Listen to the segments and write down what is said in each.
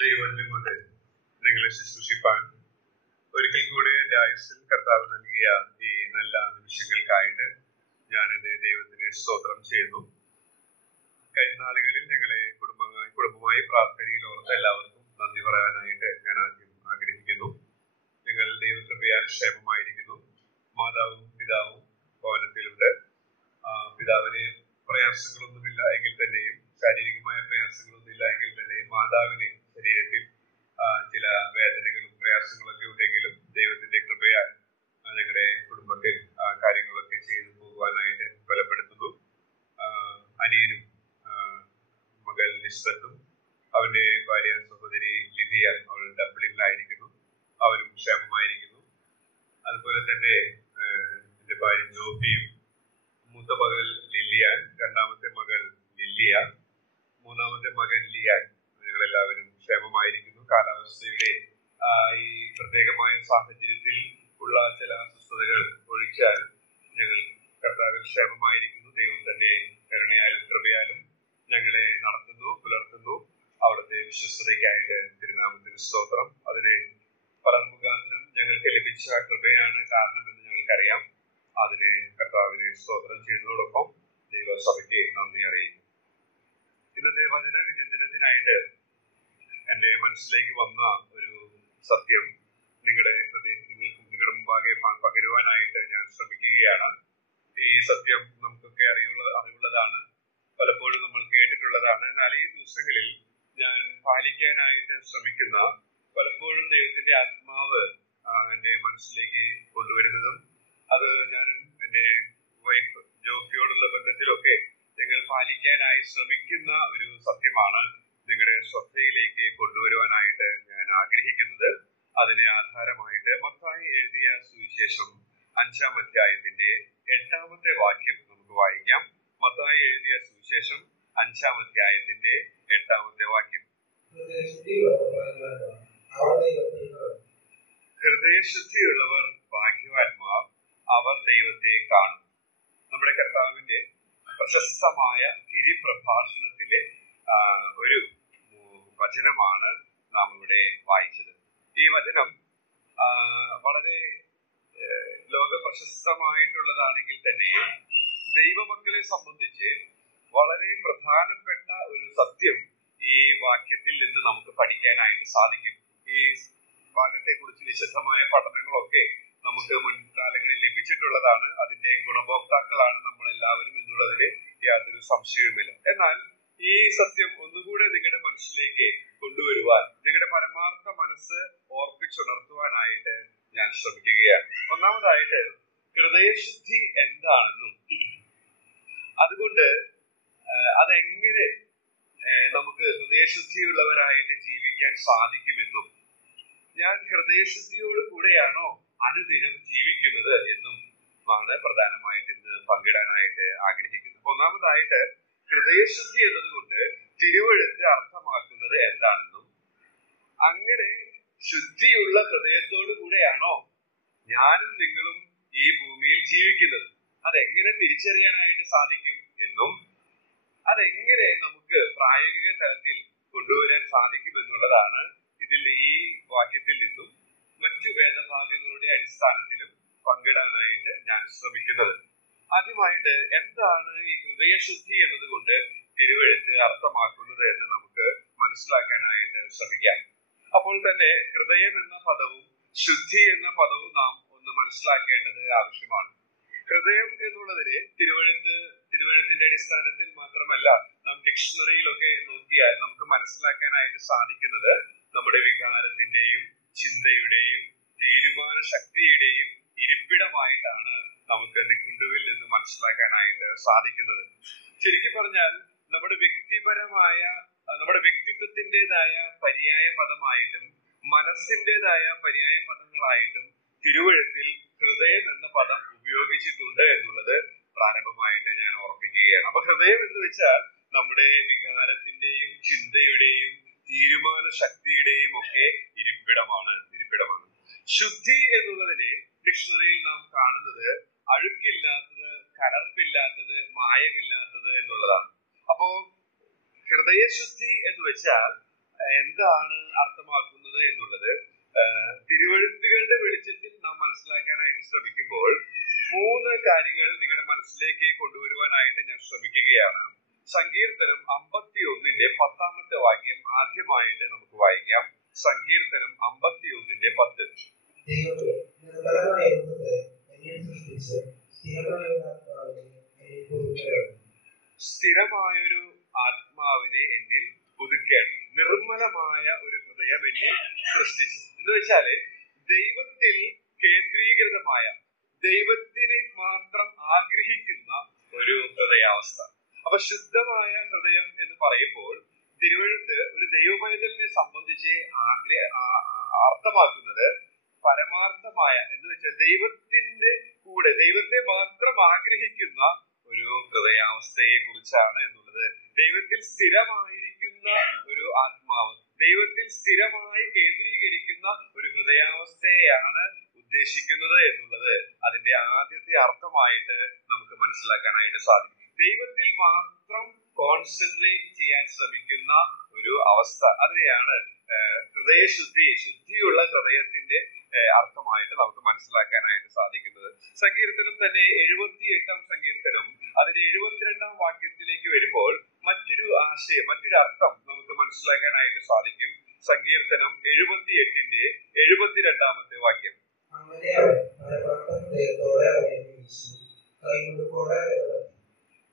ദൈവവചനം കൊണ്ട് നിങ്ങളെ ശുശ്രൂഷിപ്പാൻ ഒരിക്കൽ കൂടി എൻ്റെ ആയുസ്സിൽ കർത്താവ് നൽകിയ ഈ നല്ല നിമിഷങ്ങൾക്കായിട്ട് ഞാൻ എൻ്റെ ദൈവത്തിന് സ്തോത്രം ചെയ്യുന്നു. കഴിഞ്ഞ നാളുകളിൽ ഞങ്ങളെ കുടുംബമായി പ്രാർത്ഥനയിൽ ഓർത്ത് എല്ലാവർക്കും നന്ദി പറയാനായിട്ട് ഞാൻ ആദ്യം ആഗ്രഹിക്കുന്നു. നിങ്ങൾ ദൈവകൃപയാൽ ക്ഷേമമായിരിക്കുന്നു. മാതാവും പിതാവും ഭവനത്തിലുണ്ട്. പിതാവിന് പ്രയാസങ്ങളൊന്നുമില്ല എങ്കിൽ തന്നെയും, ശാരീരികമായ പ്രയാസങ്ങളൊന്നുമില്ല എങ്കിൽ തന്നെയും മാതാവിന് ശരീരത്തിൽ ചില വേദനകളും പ്രയാസങ്ങളൊക്കെ ഉണ്ടെങ്കിലും ദൈവത്തിന്റെ കൃപയാൽ ഞങ്ങളുടെ കുടുംബത്തിൽ കാര്യങ്ങളൊക്കെ ചെയ്തു പോകുവാനായിട്ട് ബലപ്പെടുത്തുന്നു. അനിയനും മകൾ ലിസ്ബത്തും അവന്റെ ഭാര്യ സഹോദരി ലിദിയ അവൾ ഡബ്ലിനിലായിരിക്കുന്നു. അവരും ക്ഷേമമായിരിക്കുന്നു. അതുപോലെ തന്നെ എന്റെ ഭാര്യ ജോഫിയും, മൂത്ത മകൾ ലില്ലിയാൻ, രണ്ടാമത്തെ മകൾ ലില്ലിയ, മൂന്നാമത്തെ മകൻ ലിയാൻ, ഞങ്ങളെല്ലാവരും ക്ഷേമമായിരിക്കുന്നു. കാലാവസ്ഥയുടെ ഈ പ്രത്യേകമായ സാഹചര്യത്തിൽ ഉള്ള ചില അസ്വസ്ഥതകൾ ഒഴിച്ചാൽ ഞങ്ങൾ കർത്താവിൽ ക്ഷേമമായിരിക്കുന്നു. ദൈവം തന്നെ കരുണയാലും കൃപയാലും ഞങ്ങളെ നടത്തുന്നു, പുലർത്തുന്നു. അവിടുത്തെ വിശ്വസ്തതയ്ക്കായിട്ട് തിരുനാമത്തിന് സ്തോത്രം. അതിന് പലർ മുഖാന്തരം ഞങ്ങൾക്ക് ലഭിച്ച കൃപയാണ് കാരണമെന്ന് ഞങ്ങൾക്കറിയാം. അതിന് കർത്താവിനെ സ്തോത്രം ചെയ്യുന്നതോടൊപ്പം ദൈവസഭയ്ക്ക് നന്ദി അറിയിക്കും. ഇന്നത്തെ വചന വിചിന്തനത്തിനായിട്ട് എൻ്റെ മനസ്സിലേക്ക് വന്ന ഒരു സത്യം നിങ്ങളുടെ മുമ്പാകെ പകരുവാനായിട്ട് ഞാൻ ശ്രമിക്കുകയാണ്. ഈ സത്യം നമുക്കൊക്കെ അറിവുള്ളതാണ്, പലപ്പോഴും നമ്മൾ കേട്ടിട്ടുള്ളതാണ്. എന്നാൽ ഈ ദിവസങ്ങളിൽ ഞാൻ പാലിക്കാനായിട്ട് ശ്രമിക്കുന്ന, പലപ്പോഴും ദൈവത്തിന്റെ ആത്മാവ് എൻ്റെ മനസ്സിലേക്ക് കൊണ്ടുവരുന്നതും, അത് ഞാനും എൻ്റെ വൈഫ് ജോഫിയോടുള്ള ബന്ധത്തിലൊക്കെ ഞങ്ങൾ പാലിക്കാനായി ശ്രമിക്കുന്ന ഒരു സത്യമാണ് നിങ്ങളുടെ ശ്രദ്ധയിലേക്ക് കൊണ്ടുവരുവാനായിട്ട് ഞാൻ ആഗ്രഹിക്കുന്നത്. അതിനെ ആധാരമായിട്ട് മത്തായി എഴുതിയ സുവിശേഷം 5-ാം അധ്യായത്തിന്റെ 8-ാമത്തെ വാക്യം നമുക്ക് വായിക്കാം. മത്തായി എഴുതിയ സുവിശേഷം 5-ാം അധ്യായത്തിന്റെ 8-ാമത്തെ വാക്യം. ഹൃദയശുദ്ധിയുള്ളവർ ഭാഗ്യവാന്മാർ, അവർ ദൈവത്തെ കാണും. നമ്മുടെ കർത്താവിന്റെ പ്രശസ്തമായ ഗിരിപ്രഭാഷണത്തിലെ ഒരു വചനമാണ് നാം ഇവിടെ വായിച്ചത്. ഈ വചനം വളരെ ലോക പ്രശസ്തമായിട്ടുള്ളതാണെങ്കിൽ തന്നെയും ദൈവമക്കളെ സംബന്ധിച്ച് വളരെ പ്രധാനപ്പെട്ട ഒരു സത്യം ഈ വാക്യത്തിൽ നിന്ന് നമുക്ക് പഠിക്കാനായിട്ട് സാധിക്കും. ഈ ഭാഗത്തെ കുറിച്ച് വിശദമായ പഠനങ്ങളൊക്കെ നമുക്ക് മുൻകാലങ്ങളിൽ ലഭിച്ചിട്ടുള്ളതാണ്. അതിന്റെ ഗുണഭോക്താക്കളാണ് നമ്മളെല്ലാവരും എന്നുള്ളതിൽ യാതൊരു സംശയവുമില്ല. എന്നാൽ ഈ സത്യം ഒന്നുകൂടെ നിങ്ങളുടെ മനസ്സിലേക്ക് കൊണ്ടുവരുവാൻ, നിങ്ങളുടെ പരമാർത്ഥ മനസ്സ് ഓർപ്പിച്ചുണർത്തുവാനായിട്ട് ഞാൻ ശ്രമിക്കുകയാണ്. ഒന്നാമതായിട്ട് ഹൃദയശുദ്ധി എന്താണെന്നും അതുകൊണ്ട് അതെങ്ങനെ നമുക്ക് ഹൃദയശുദ്ധിയുള്ളവരായിട്ട് ജീവിക്കാൻ സാധിക്കുമെന്നും, ഞാൻ ഹൃദയശുദ്ധിയോട് കൂടെയാണോ അനുദിനം ജീവിക്കുന്നത് എന്നും ആണ് പ്രധാനമായിട്ട് ഇന്ന് പങ്കിടാനായിട്ട് ആഗ്രഹിക്കുന്നത്. ഒന്നാമതായിട്ട് ഹൃദയശുദ്ധി എന്നതുകൊണ്ട് തിരുവെഴുത്ത് അർത്ഥമാക്കുന്നത് എന്താണെന്നും, അങ്ങനെ ശുദ്ധിയുള്ള ഹൃദയത്തോടു കൂടെയാണോ ഞാനും നിങ്ങളും ഈ ഭൂമിയിൽ ജീവിക്കുന്നത്, അതെങ്ങനെ തിരിച്ചറിയാനായിട്ട് സാധിക്കും എന്നും, അതെങ്ങനെ നമുക്ക് പ്രായോഗിക തലത്തിൽ കൊണ്ടുവരാൻ സാധിക്കും എന്നുള്ളതാണ് ഇതിൽ ഈ വാക്യത്തിൽ നിന്നും മറ്റു വേദഭാഗങ്ങളുടെ അടിസ്ഥാനത്തിലും പങ്കിടാനായിട്ട് ഞാൻ ശ്രമിക്കുന്നത്. ആദ്യമായിട്ട് എന്താണ് ഈ ഹൃദയശുദ്ധി എന്നതുകൊണ്ട് തിരുവെഴുത്ത് അർത്ഥമാക്കുന്നത് എന്ന് നമുക്ക് മനസ്സിലാക്കാനായിട്ട് ശ്രമിക്കാം. അപ്പോൾ തന്നെ ഹൃദയം എന്ന പദവും ശുദ്ധി എന്ന പദവും നാം ഒന്ന് മനസ്സിലാക്കേണ്ടത് ആവശ്യമാണ്. ഹൃദയം എന്നുള്ളതിന് തിരുവെഴുത്തിന്റെ അടിസ്ഥാനത്തിൽ മാത്രമല്ല, നാം ഡിക്ഷണറിയിലൊക്കെ നോക്കിയാൽ നമുക്ക് മനസ്സിലാക്കാനായിട്ട് സാധിക്കുന്നത് നമ്മുടെ വികാരത്തിന്റെയും ചിന്തയുടെയും തീരുമാന ശക്തിയുടെയും ഇരിപ്പിടമായിട്ടാണ് നമുക്ക് ഹിന്ദുവിൽ നിന്ന് മനസ്സിലാക്കാനായിട്ട് സാധിക്കുന്നത്. ശരിക്കും പറഞ്ഞാൽ നമ്മുടെ വ്യക്തിത്വത്തിൻ്റെതായ പര്യായ പദമായിട്ടും മനസ്സിൻ്റെതായ പര്യായ പദങ്ങളായിട്ടും തിരുവെഴുത്തിൽ ഹൃദയം എന്ന പദം ഉപയോഗിച്ചിട്ടുണ്ട് എന്നുള്ളത് പ്രാരംഭമായിട്ട് ഞാൻ ഓർപ്പിക്കുകയാണ്. അപ്പൊ ഹൃദയം എന്ന് വെച്ചാൽ നമ്മുടെ വികാരത്തിന്റെയും ചിന്തയുടെയും തീരുമാന ശക്തിയുടെയും ഒക്കെ ഇരിപ്പിടമാണ്. ശുദ്ധി എന്നുള്ളതിനെ ഡിക്ഷണറിയിൽ നാം കാണുന്നത് അഴുക്കില്ലാത്തത്, കലർപ്പില്ലാത്തത്, മായമില്ലാത്തത് എന്നുള്ളതാണ്. അപ്പോ ഹൃദയശുദ്ധി എന്ന് വെച്ചാൽ എന്താണ് അർത്ഥമാക്കുന്നത് എന്നുള്ളത് തിരുവെഴുത്തുകളുടെ വെളിച്ചത്തിൽ നാം മനസ്സിലാക്കാനായിട്ട് ശ്രമിക്കുമ്പോൾ 3 കാര്യങ്ങൾ നിങ്ങളുടെ മനസ്സിലേക്ക് കൊണ്ടുവരുവാനായിട്ട് ഞാൻ ശ്രമിക്കുകയാണ്. സങ്കീർത്തനം 51-ന്റെ 10-ാമത്തെ വാക്യം ആദ്യമായിട്ട് നമുക്ക് വായിക്കാം. സങ്കീർത്തനം 51-ന്റെ 10. സ്ഥിരമായൊരു ആത്മാവിനെ എന്നിൽ പുതുക്കേണം, നിർമ്മലമായ ഒരു ഹൃദയം എന്നിൽ സൃഷ്ടിച്ചു. എന്ന് വെച്ചാല് ദൈവത്തിൽ കേന്ദ്രീകൃതമായ, ദൈവത്തിനെ മാത്രം ആഗ്രഹിക്കുന്ന ഒരു ഹൃദയാവസ്ഥ. അപ്പൊ ശുദ്ധമായ ഹൃദയം എന്ന് പറയുമ്പോൾ തിരുവെഴുത്ത് ഒരു ദൈവപൈതലിനെ സംബന്ധിച്ച് അർത്ഥമാക്കുന്നത് പരമാർത്ഥമായ, എന്ന് വെച്ചാൽ ദൈവത്തിന്റെ കൂടെ ദൈവത്തെ മാത്രം ആഗ്രഹിക്കുന്ന ഒരു ഹൃദയാവസ്ഥയെ കുറിച്ചാണ് എന്നുള്ളത്. ദൈവത്തിൽ സ്ഥിരമായിരിക്കുന്ന ഒരു ആത്മാവ്, ദൈവത്തിൽ സ്ഥിരമായി കേന്ദ്രീകരിക്കുന്ന ഒരു ഹൃദയാവസ്ഥയെയാണ് ഉദ്ദേശിക്കുന്നത് എന്നുള്ളത് അതിന്റെ ആദ്യത്തെ അർത്ഥമായിട്ട് നമുക്ക് മനസ്സിലാക്കാനായിട്ട് സാധിക്കും. ദൈവത്തിൽ മാത്രം കോൺസെൻട്രേറ്റ് ചെയ്യാൻ ശ്രമിക്കുന്ന ഒരു അവസ്ഥ, അതിനെയാണ് ശുദ്ധിയുള്ള ഹൃദയത്തിന്റെ അർത്ഥമായിട്ട് നമുക്ക് മനസ്സിലാക്കാനായിട്ട് സാധിക്കുന്നത്. സങ്കീർത്തനം തന്നെ 78-ാം സങ്കീർത്തനം അതിന്റെ 72-ാം വാക്യത്തിലേക്ക് വരുമ്പോൾ മറ്റൊരു ആശയം, മറ്റൊരു അർത്ഥം നമുക്ക് മനസ്സിലാക്കാനായിട്ട് സാധിക്കും. സങ്കീർത്തനം 78-ന്റെ 72-ാമത്തെ വാക്യം.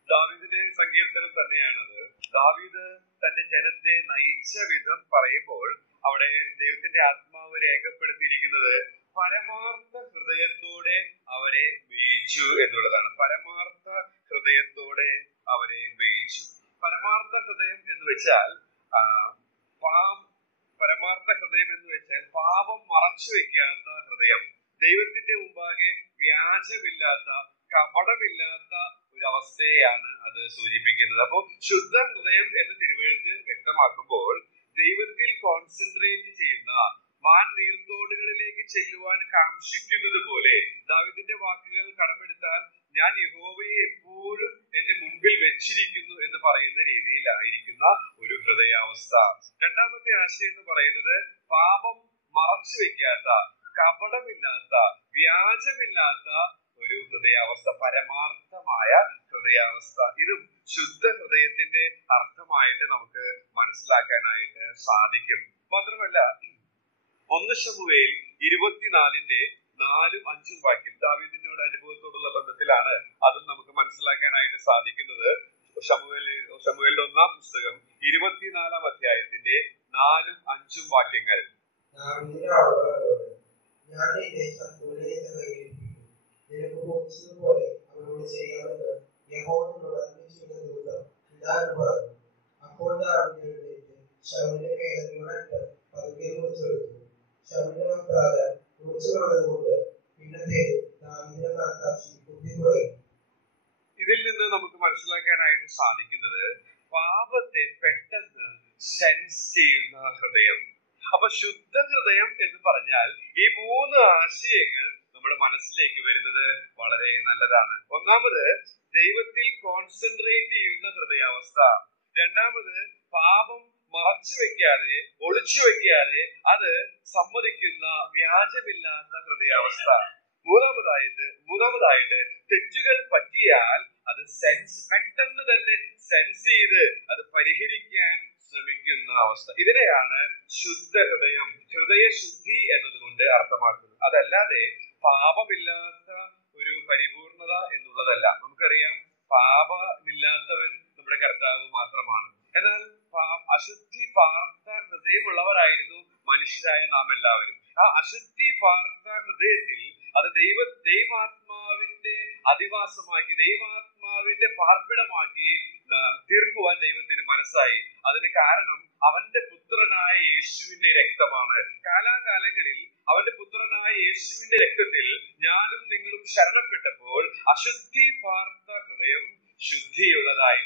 ദാവീദിന്റെ സങ്കീർത്തനം തന്നെയാണത്. ദാവീദ് തന്റെ ജനത്തെ നയിച്ച വിധം പറയുമ്പോൾ അവിടെ ദൈവത്തിന്റെ ആത്മാവ് രേഖപ്പെടുത്തിയിരിക്കുന്നത് പരമാർത്ഥ ഹൃദയത്തോടെ അവരെ മേയിച്ചു എന്നുള്ളതാണ്. പരമാർത്ഥ ഹൃദയത്തോടെ അവരെ മേയിച്ചു. പരമാർത്ഥ ഹൃദയം എന്ന് വെച്ചാൽ പാപം മറച്ചു വെക്കാത്ത ഹൃദയം, ദൈവത്തിന്റെ മുമ്പാകെ വ്യാജമില്ലാത്ത, കപടമില്ലാത്ത ഒരു അവസ്ഥയെയാണ് അത് സൂചിപ്പിക്കുന്നത്. അപ്പോൾ ശുദ്ധ ഹൃദയം എന്ന് തിരുവെഴുത്ത് വ്യക്തമാക്കുമ്പോൾ ദൈവത്തിൽ കോൺസെൻട്രേറ്റ് ചെയ്യുന്ന, മാൻ നീർത്തോടുകളിലേക്ക് ചെല്ലുവാൻ കാംക്ഷിക്കുന്നത് പോലെ, ദാവീദിന്റെ വാക്കുകൾ കടമെടുത്താൽ ഞാൻ യഹോവയെ എപ്പോഴും എന്റെ മുൻപിൽ വെച്ചിരിക്കുന്നു എന്ന് പറയുന്ന രീതിയിലായിരിക്കുന്ന ഒരു ഹൃദയാവസ്ഥ. രണ്ടാമത്തെ ആശയം എന്ന് പറയുന്നത് പാപം മറച്ചു വെക്കാത്ത, കപടമില്ലാത്ത, വ്യാജമില്ലാത്ത ഒരു ഹൃദയാവസ്ഥ, പരമാർത്ഥമായ ഹൃദയാവസ്ഥ. ഇതും ശുദ്ധ ഹൃദയത്തിന്റെ അർത്ഥമായിട്ട് നമുക്ക് മനസ്സിലാക്കാനായിട്ട് സാധിക്കും. മാത്രമല്ല 1 ശമൂവേൽ 24-ന്റെ 4-5 വാക്യം ദാവീദിനോട് അനുഭവത്തോടുള്ള ബന്ധത്തിലാണ് അതും നമുക്ക് മനസ്സിലാക്കാനായിട്ട് സാധിക്കുന്നത്. ശമൂവേലിന്റെ 1-ാം പുസ്തകം 24-ാം അധ്യായത്തിന്റെ 4-5 വാക്യങ്ങൾ. ഇതിൽ നിന്ന് നമുക്ക് മനസ്സിലാക്കാനായിട്ട് സാധിക്കുന്നത് പാപത്തെ പെട്ടെന്ന് സെൻസ് ചെയ്യുന്ന ഹൃദയം. അപ്പൊ ശുദ്ധ ഹൃദയം എന്ന് പറഞ്ഞാൽ ഈ 3 ആശയങ്ങൾ നമ്മുടെ മനസ്സിലേക്ക് വരുന്നത് വളരെ നല്ലതാണ്. ഒന്നാമത് ദൈവത്തിൽ കോൺസെൻട്രേറ്റ് ചെയ്യുന്ന ഹൃദയാവസ്ഥ. രണ്ടാമത് പാപം മറച്ചു വെക്കാതെ, ഒളിച്ചു വെക്കാതെ അത് സമ്മതിക്കുന്ന വ്യാജമില്ലാത്ത ഹൃദയാവസ്ഥ. മൂന്നാമതായിട്ട് തെറ്റുകൾ പറ്റിയാൽ അത് പെട്ടെന്ന് തന്നെ സെൻസ് ചെയ്ത് അത് പരിഹരിക്കാൻ ശ്രമിക്കുന്ന അവസ്ഥ. ഇതിനെയാണ് ശുദ്ധ ഹൃദയം, ഹൃദയശുദ്ധി എന്നതുകൊണ്ട് അർത്ഥമാക്കുന്നത്. അതല്ലാതെ പാപമില്ലാത്ത ഒരു പരിപൂർണത എന്നുള്ളതല്ല. നമുക്കറിയാം പാപമില്ലാത്തവൻ നമ്മുടെ കർത്താവ് മാത്രമാണ്. എന്നാൽ അശുദ്ധി പാർത്ത ഹൃദയമുള്ളവരായിരുന്നു മനുഷ്യരായ നാം എല്ലാവരും. ആ അശുദ്ധി പാർത്ത ഹൃദയത്തിൽ അത് ദൈവാത്മാവിന്റെ അധിവാസമാക്കി, ദൈവാത്മാവിന്റെ പാർപ്പിടമാക്കി തീർക്കുവാൻ ദൈവത്തിന് മനസ്സായി. അതിന് കാരണം അവന്റെ പുത്രനായ യേശുവിന്റെ രക്തമാണ്. കാലാകാലങ്ങളിൽ അവന്റെ പുത്രനായ യേശുവിന്റെ രക്തത്തിൽ ഞാനും നിങ്ങളും ശരണപ്പെട്ടപ്പോൾ അശുദ്ധി പാർത്ത ഹൃദയം ശുദ്ധിയുള്ളതായി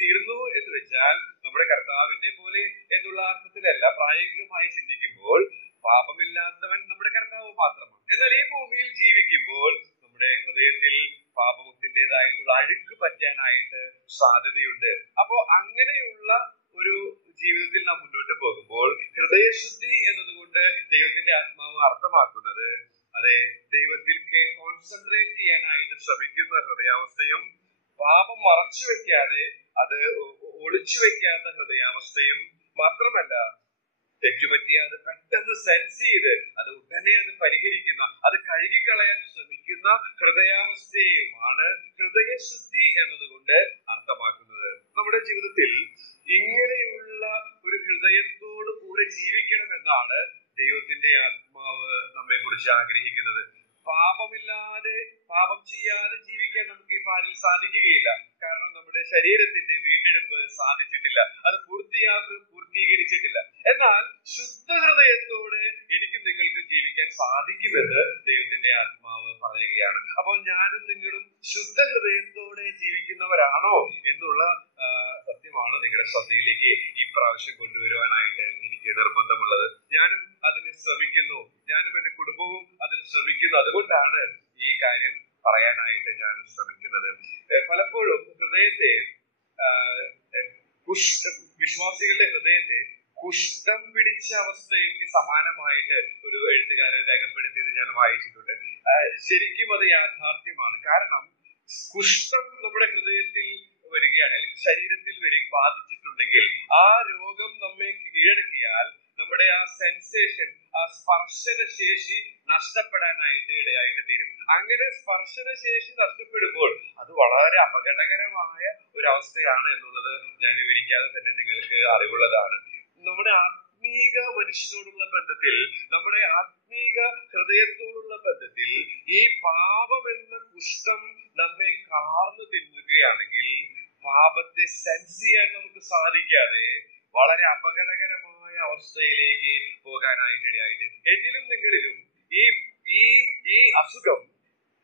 തീർന്നു എന്ന് വെച്ചാൽ നമ്മുടെ കർത്താവിന്റെ പോലെ എന്നുള്ള അർത്ഥത്തിലല്ല. പ്രായോഗികമായി ചിന്തിക്കുമ്പോൾ പാപമില്ലാത്തവൻ നമ്മുടെ കർത്താവ് മാത്രമാണ്. എന്നാൽ ഈ ഭൂമിയിൽ ജീവിക്കുമ്പോൾ നമ്മുടെ ഹൃദയത്തിൽ പാപത്തിൻ്റെതായിട്ടുള്ള അഴുക്ക് പറ്റാനായിട്ട് സാധ്യതയുണ്ട്. അപ്പോ അങ്ങനെയുള്ള ഒരു ജീവിതത്തിൽ നാം മുന്നോട്ട് പോകുമ്പോൾ ഹൃദയശുദ്ധി എന്നതുകൊണ്ട് ദൈവത്തിന്റെ ആത്മാവ് അർത്ഥമാക്കുന്നത് അതെ ദൈവത്തിൽ കോൺസെൻട്രേറ്റ് ചെയ്യാനായിട്ട് ശ്രമിക്കുന്ന ഹൃദയാവസ്ഥയും പാപം മറച്ചു വെക്കാതെ അത് ഒളിച്ചു വെക്കാത്ത ഹൃദയാവസ്ഥയും മാത്രമല്ല തെറ്റുപറ്റിയ അത് പെട്ടെന്ന് സെൻസ് ചെയ്ത് അത് ഉടനെ അത് പരിഹരിക്കുന്ന അത് കഴുകിക്കളയാൻ ശ്രമിക്കുന്ന ഹൃദയാവസ്ഥയുമാണ് ഹൃദയശുദ്ധി എന്നതുകൊണ്ട് അർത്ഥമാക്കുന്നത്. നമ്മുടെ ജീവിതത്തിൽ ഇങ്ങനെയുള്ള ഒരു ഹൃദയത്തോടു കൂടെ ജീവിക്കണമെന്നാണ് ദൈവത്തിന്റെ ആത്മാവ് നമ്മെ കുറിച്ച് ആഗ്രഹിക്കുന്നത്. പാപമില്ലാതെ പാപം ചെയ്യാതെ ജീവിക്കാൻ നമുക്ക് ഈ പാലിൽ സാധിക്കുകയില്ല. കാരണം നമ്മുടെ ശരീരത്തിന്റെ വീണ്ടെടുപ്പ് സാധിച്ചിട്ടില്ല, അത് പൂർത്തീകരിച്ചിട്ടില്ല. എന്നാൽ ശുദ്ധ ഹൃദയത്തോടെ എനിക്കും നിങ്ങൾക്ക് ജീവിക്കാൻ സാധിക്കുമെന്ന് ദൈവത്തിന്റെ ആത്മാവ് പറയുകയാണ്. അപ്പോൾ ഞാനും നിങ്ങളും ശുദ്ധ ഹൃദയത്തോടെ ജീവിക്കുന്നവരാണോ എന്നുള്ള സത്യമാണ് നിങ്ങളുടെ ശ്രദ്ധയിലേക്ക് ഈ പ്രാവശ്യം കൊണ്ടുവരുവാനായിട്ട് എനിക്ക് നിർബന്ധമുള്ളത്. ഞാനും അതിന് ശ്രമിക്കുന്നു, ഞാനും എന്റെ കുടുംബവും അതിന് ശ്രമിക്കുന്നു. അതുകൊണ്ടാണ് ഈ കാര്യം പറയാനായിട്ട് ഞാൻ ശ്രമിക്കുന്നത്. പലപ്പോഴും ഹൃദയത്തെ വിശ്വാസികളുടെ ഹൃദയത്തെ കുഷ്ഠം പിടിച്ച അവസ്ഥയ്ക്ക് സമാനമായിട്ട് ഒരു എഴുത്തുകാരൻ രേഖപ്പെടുത്തിയത് ഞാൻ വായിച്ചിട്ടുണ്ട്. ശരിക്കും അത് യാഥാർത്ഥ്യമാണ്. കാരണം കുഷ്ഠം നമ്മുടെ ഹൃദയത്തിൽ വരികയാണ്, അല്ലെങ്കിൽ ശരീരത്തിൽ ബാധിച്ചിട്ടുണ്ടെങ്കിൽ ആ രോഗം നമ്മെ കീഴടക്കിയാൽ നമ്മുടെ ആ സെൻസേഷൻ, ആ സ്പർശന ശേഷി നഷ്ടപ്പെടാനായിട്ട് ഇടയായിട്ട് തീരും. അങ്ങനെ സ്പർശന ശേഷി നഷ്ടപ്പെടുമ്പോൾ അത് വളരെ അപകടകരമായ ഒരു അവസ്ഥയാണ് എന്നുള്ളത് ഞാൻ വിവരിക്കാതെ തന്നെ നിങ്ങൾക്ക് അറിവുള്ളതാണ്. നമ്മുടെ ആത്മീക മനുഷ്യനോടുള്ള ബന്ധത്തിൽ, നമ്മുടെ ആത്മീക ഹൃദയത്തോടുള്ള ബന്ധത്തിൽ ഈ പാപം എന്ന കുഷ്ഠം നമ്മെ കാർന്നു തിന്നുകയാണെങ്കിൽ പാപത്തെ സെൻസ് ചെയ്യാൻ നമുക്ക് സാധിക്കാതെ വളരെ അപകടകരമായ അവസ്ഥയിലേക്ക് പോകാനായിട്ട് ഇടയായിട്ട് എന്നിലും നിങ്ങളിലും ഈ അസുഖം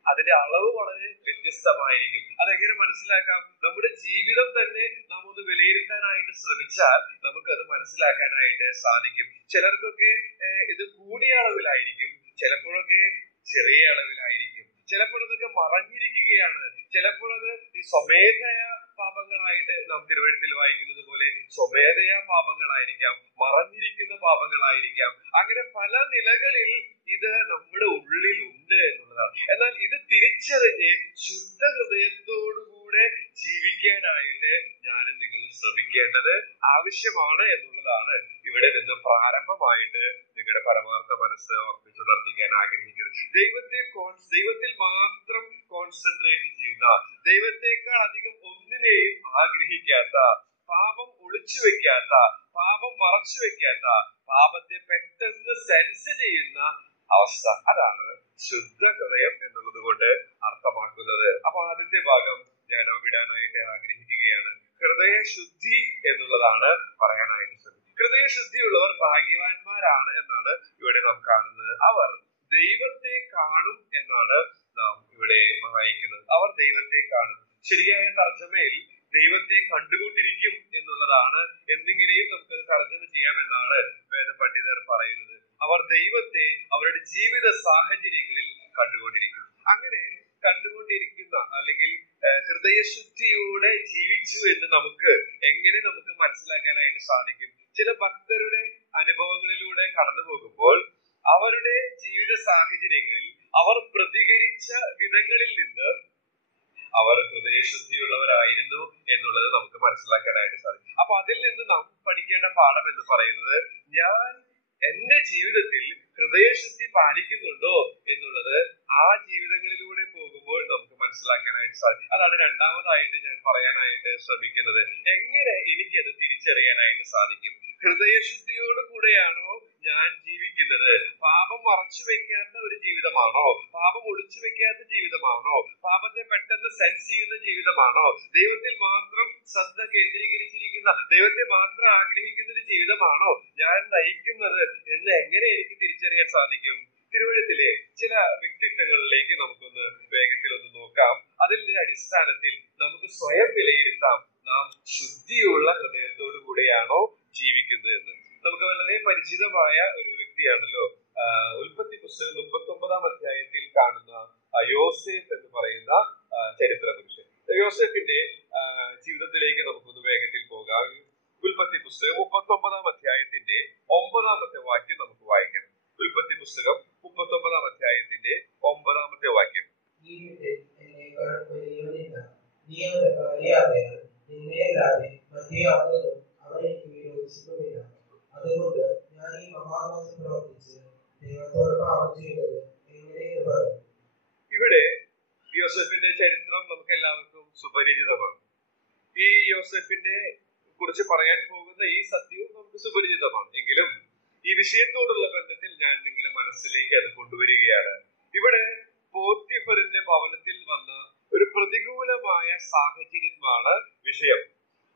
അതിന്റെ അളവ് വളരെ വ്യത്യസ്തമായിരിക്കും. അതെങ്ങനെ മനസ്സിലാക്കാം? നമ്മുടെ ജീവിതം തന്നെ നാം ഒന്ന് വിലയിരുത്താനായിട്ട് ശ്രമിച്ചാൽ നമുക്കത് മനസ്സിലാക്കാനായിട്ട് സാധിക്കും. ചിലർക്കൊക്കെ ഇത് കൂടിയ അളവിലായിരിക്കും, ചിലപ്പോഴൊക്കെ ചെറിയ അളവിലായിരിക്കും, ചിലപ്പോൾ അതൊക്കെ മറഞ്ഞിരിക്കുകയാണ്, ചിലപ്പോൾ അത് ഈ സ്വമേധയാ പാപങ്ങളായിട്ട് നാം തിരുവഴുത്തിൽ വായിക്കുന്നത് പോലെ സ്വമേധയാ പാപങ്ങളായിരിക്കാം, മറഞ്ഞിരിക്കുന്ന പാപങ്ങളായിരിക്കാം. അങ്ങനെ പല നിലകളിൽ ഇത് നമ്മുടെ ഉള്ളിൽ ഉണ്ട് എന്നുള്ളതാണ്. എന്നാൽ ഇത് തിരിച്ചറിഞ്ഞ് ശുദ്ധ ഹൃദയത്തോടുകൂടെ ജീവിക്കാനായിട്ട് ഞാനും നിങ്ങളും ശ്രമിക്കേണ്ടത് ആവശ്യമാണ് എന്നുള്ളതാണ് ഇവിടെ നിന്ന് പ്രാരംഭമായിട്ട് നിങ്ങളുടെ പരമാർത്ഥ മനസ്സ് ഓർപ്പിച്ചുണർത്തിക്കാൻ ആഗ്രഹിക്കുന്നത്. ദൈവത്തിൽ മാത്രം കോൺസെൻട്രേറ്റ് ചെയ്യുന്ന, ദൈവത്തെക്കാൾ അധികം ഒന്നിനെയും ആഗ്രഹിക്കാത്ത, പാപം ഒളിച്ചു വെക്കാത്ത, പാപം മറച്ചു വെക്കാത്ത, പാപത്തെ പെട്ടെന്ന് സെൻസ് ചെയ്യുന്ന അവസ്ഥ, അതാണ് ശുദ്ധ ഹൃദയം എന്നുള്ളത് കൊണ്ട് അർത്ഥമാക്കുന്നത്. അപ്പൊ ആദ്യത്തെ ഭാഗം ഞാൻ വിടാനായിട്ട് ആഗ്രഹിക്കുകയാണ്. ഹൃദയശുദ്ധി എന്നുള്ളതാണ് പറയാനായിട്ട് ശ്രമിക്കുന്നത്. ഹൃദയശുദ്ധിയുള്ളവർ ഭാഗ്യവാന്മാരാണ് എന്നാണ് ഇവിടെ നാം കാണുന്നത്. അവർ ദൈവത്തെ കാണും എന്നാണ് നാം ഇവിടെ വായിക്കുന്നത്. അവർ ദൈവത്തെ കാണും. ശരിയായ തർജ്ജമയിൽ ദൈവത്തെ കണ്ടുകൊണ്ടിരിക്കും എന്നുള്ളതാണ്. എന്നിങ്ങനെയും നമുക്കത് തർജ്ജമ ചെയ്യാമെന്നാണ് വേദപണ്ഡിതർ പറയുന്നത്. അവർ ദൈവത്തെ അവരുടെ ജീവിത സാഹചര്യങ്ങളിൽ കണ്ടുകൊണ്ടിരിക്കും. അങ്ങനെ കണ്ടുകൊണ്ടിരിക്കുന്ന, അല്ലെങ്കിൽ ഹൃദയശുദ്ധിയോടെ ജീവിച്ചു എന്ന് എങ്ങനെ നമുക്ക് മനസ്സിലാക്കാനായിട്ട് സാധിക്കും? ചില ഭക്തരുടെ അനുഭവങ്ങളിലൂടെ കടന്നു പോകുമ്പോൾ അവരുടെ ജീവിത സാഹചര്യങ്ങളിൽ അവർ പ്രതികരിച്ച വിധങ്ങളിൽ നിന്ന് അവർ ഹൃദയശുദ്ധിയുള്ളവരായിരുന്നു എന്നുള്ളത് നമുക്ക് മനസ്സിലാക്കാനായിട്ട് സാധിക്കും. അപ്പൊ അതിൽ നിന്ന് നാം പഠിക്കേണ്ട പാഠം എന്ന് പറയുന്നത്, ഞാൻ എന്റെ ജീവിതത്തിൽ ഹൃദയശുദ്ധി പാലിക്കുന്നുണ്ടോ എന്നുള്ളത് ആ ജീവിതങ്ങളിലൂടെ പോകുമ്പോൾ നമുക്ക് മനസ്സിലാക്കാനായിട്ട് സാധിക്കും. അതാണ് രണ്ടാമതായിട്ട് ഞാൻ പറയാനായിട്ട് ശ്രമിക്കുന്നത്. എങ്ങനെ എനിക്കത് തിരിച്ചറിയാനായിട്ട് സാധിക്കും? ഹൃദയശുദ്ധിയോട് കൂടെയാണോ ഞാൻ ജീവിക്കുന്നത്? പാപം മറച്ചു വെക്കാത്ത ഒരു ജീവിതമാണോ? പാപം ഒളിച്ചു വെക്കാത്ത ജീവിതമാണോ? പാപത്തെ പെട്ടെന്ന് സെൻസ് ചെയ്യുന്ന ജീവിതമാണോ? ദൈവത്തിൽ മാത്രം ശ്രദ്ധ കേന്ദ്രീകരിച്ചിരിക്കുന്ന, ദൈവത്തെ മാത്രം ആഗ്രഹിക്കുന്ന ഒരു ജീവിതമാണോ ഞാൻ നയിക്കുന്നത് എന്ന് എങ്ങനെ എനിക്ക് തിരിച്ചറിയാൻ സാധിക്കും? തിരുവഴുത്തിലെ ചില വ്യക്തിത്വങ്ങളിലേക്ക് നമുക്കൊന്ന് വേഗത്തിലൊന്ന് നോക്കാം. അതിന്റെ അടിസ്ഥാനത്തിൽ നമുക്ക് സ്വയം വിലയിരുത്താം, നാം ശുദ്ധിയുള്ള ഹൃദയത്തോടു കൂടെയാണോ ജീവിക്കുന്നത് എന്ന്. നമുക്ക് വളരെ പരിചിതമായ ഒരു വ്യക്തിയാണല്ലോ ഉൽപ്പത്തി പുസ്തകം 39-ാം അധ്യായത്തിൽ കാണുന്ന യോസേഫ് എന്ന് പറയുന്ന ചരിത്ര പുരുഷൻ. യോസേഫിന്റെ ജീവിതത്തിലേക്ക് നമുക്കൊന്ന് വേഗത്തിൽ പോകാം. ഉൽപ്പത്തി അധ്യായത്തിന്റെ 9-ാമത്തെ വാക്യം നമുക്ക് വായിക്കാം. ഉൽപ്പത്തി പുസ്തകം 39-ാം അധ്യായത്തിന്റെ 9-ാമത്തെ വാക്യം. അതുകൊണ്ട് ഞാൻ ഈ മഹാദോഷം പ്രവർത്തിച്ച് ദൈവത്തോട് പാപം ചെയ്തത് എങ്ങനെയെന്ന് പറഞ്ഞു. ഇവിടെ യോസേഫിന്റെ ചരിത്രം നമുക്ക് എല്ലാവർക്കും സുപരിചിതമാണ്. ഈ യോസേഫിനെ കുറിച്ച് പറയാൻ പോകുന്ന ഈ സത്യവും നമുക്ക് സുപരിചിതമാണ്. എങ്കിലും ഈ വിഷയത്തോടുള്ള ബന്ധത്തിൽ ഞാൻ നിങ്ങളുടെ മനസ്സിലേക്ക് അത് കൊണ്ടുവരികയാണ്. ഇവിടെ പോത്തിഫറിന്റെ ഭവനത്തിൽ വന്ന ഒരു പ്രതികൂലമായ സാഹചര്യമാണ് വിഷയം.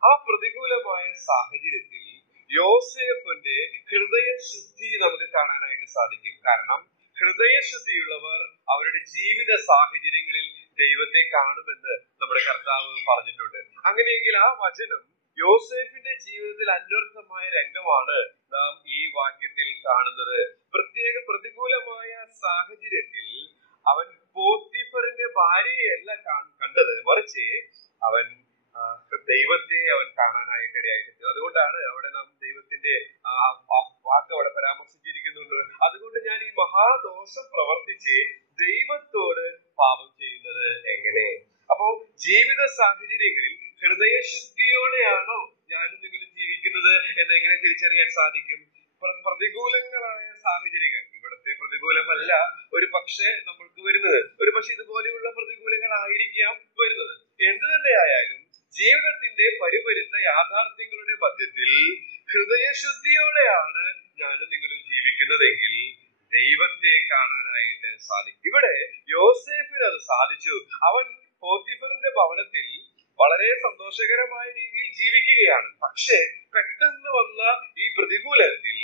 ആ പ്രതികൂലമായ സാഹചര്യത്തിൽ യോസേഫിന്റെ ഹൃദയശുദ്ധി നമുക്ക് കാണാനായിട്ട് സാധിക്കും. കാരണം ഹൃദയശുദ്ധിയുള്ളവർ അവരുടെ ജീവിത സാഹചര്യങ്ങളിൽ ദൈവത്തെ കാണുമെന്ന് നമ്മുടെ കർത്താവ് പറഞ്ഞിട്ടുണ്ട്. അങ്ങനെയെങ്കിൽ ആ വചനം യോസേഫിന്റെ ജീവിതത്തിൽ അന്വർത്ഥമായ രംഗമാണ് നാം ഈ വാക്യത്തിൽ കാണുന്നത്. പ്രത്യേക പ്രതികൂലമായ സാഹചര്യത്തിൽ അവൻ പോത്തിഫറിന്റെ ഭാര്യയല്ല കണ്ടത്, മറിച്ച് അവൻ ദൈവത്തെ അവൻ കാണാനായിട്ട് ഇടയായിട്ടുണ്ട്. അതുകൊണ്ടാണ് അവിടെ നാം ദൈവത്തിന്റെ വാക്ക് അവിടെ പരാമർശിച്ചിരിക്കുന്നുണ്ട്. അതുകൊണ്ട് ഞാൻ ഈ മഹാദോഷം പ്രവർത്തിച്ച് ദൈവത്തോട് പാപം ചെയ്യുന്നത് എങ്ങനെ? അപ്പോ ജീവിത സാഹചര്യങ്ങളിൽ ഹൃദയശുദ്ധിയോടെയാണോ ഞാനും നിങ്ങളും ജീവിക്കുന്നത് എന്നെങ്ങനെ തിരിച്ചറിയാൻ സാധിക്കും? പ്രതികൂലങ്ങളായ സാഹചര്യങ്ങൾ, ഇവിടുത്തെ പ്രതികൂലമല്ല ഒരു പക്ഷേ നമ്മൾക്ക് വരുന്നത്, ഒരു പക്ഷെ ഇതുപോലെയുള്ള പ്രതികൂലങ്ങളായിരിക്കാം വരുന്നത്. എന്തു തന്നെയായാലും ജീവിതത്തിന്റെ പരിപരുത്ത യാഥാർത്ഥ്യങ്ങളുടെ മധ്യത്തിൽ ഹൃദയശുദ്ധിയോടെയാണ് ഞാനും നിങ്ങളും ജീവിക്കുന്നതെങ്കിൽ ദൈവത്തെ കാണാനായിട്ട് സാധിക്കും. ഇവിടെ യോസേഫിന് അത് സാധിച്ചു. അവൻ പോത്തിഫറിന്റെ ഭവനത്തിൽ വളരെ സന്തോഷകരമായ രീതിയിൽ ജീവിക്കുകയാണ്. പക്ഷെ പെട്ടെന്ന് വന്ന ഈ പ്രതികൂലത്തിൽ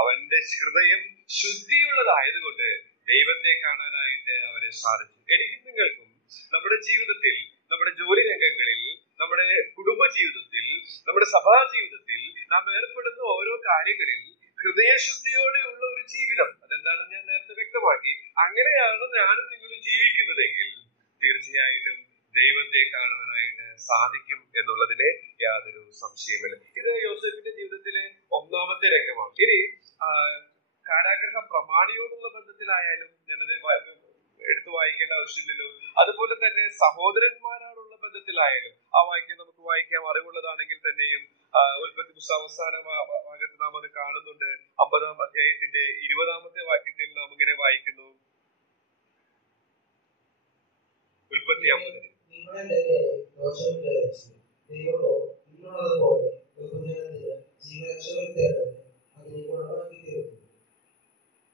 അവന്റെ ഹൃദയം ശുദ്ധിയുള്ളതായതുകൊണ്ട് ദൈവത്തെ കാണാനായിട്ട് അവന് സാധിച്ചു. എനിക്കും നിങ്ങൾക്കും നമ്മുടെ ജീവിതത്തിൽ, നമ്മുടെ ജോലി രംഗങ്ങളിൽ, നമ്മുടെ കുടുംബ ജീവിതത്തിൽ, നമ്മുടെ സഭാ ജീവിതത്തിൽ നാം ഏർപ്പെടുന്ന ഓരോ കാര്യങ്ങളിൽ ഹൃദയശുദ്ധിയോടെയുള്ള ഒരു ജീവിതം, അതെന്താണെന്ന് ഞാൻ നേരത്തെ വ്യക്തമാക്കി. അങ്ങനെയാണ് ഞാനും നിങ്ങളും ജീവിക്കുന്നതെങ്കിൽ തീർച്ചയായിട്ടും ദൈവത്തെ കാണുവാനായിട്ട് സാധിക്കും എന്നുള്ളതിന് യാതൊരു സംശയമില്ല. ഇത് യോസേഫിന്റെ ജീവിതത്തിലെ ഒന്നാമത്തെ രംഗമാണ്. ഇനി കാരാഗ്രഹ പ്രമാണിയോടുള്ള ബന്ധത്തിലായാലും ഞാനത് എടുത്തു വായിക്കേണ്ട ആവശ്യമില്ലല്ലോ. അതുപോലെ തന്നെ സഹോദരന്മാരോടുള്ള ബന്ധത്തിലായാലും ആ വാക്യം നമുക്ക് വായിക്കാം. അറിവുള്ളതാണെങ്കിൽ തന്നെയും ഉൽപ്പത്തി പുസ്തകം അവസാന ഭാഗത്ത് നാം അത് കാണുന്നുണ്ട്. 50-ാം അധ്യായത്തിന്റെ 20-ാമത്തെ വാക്യത്തിൽ നാം ഇങ്ങനെ വായിക്കുന്നു. ഉൽപ്പത്തി 50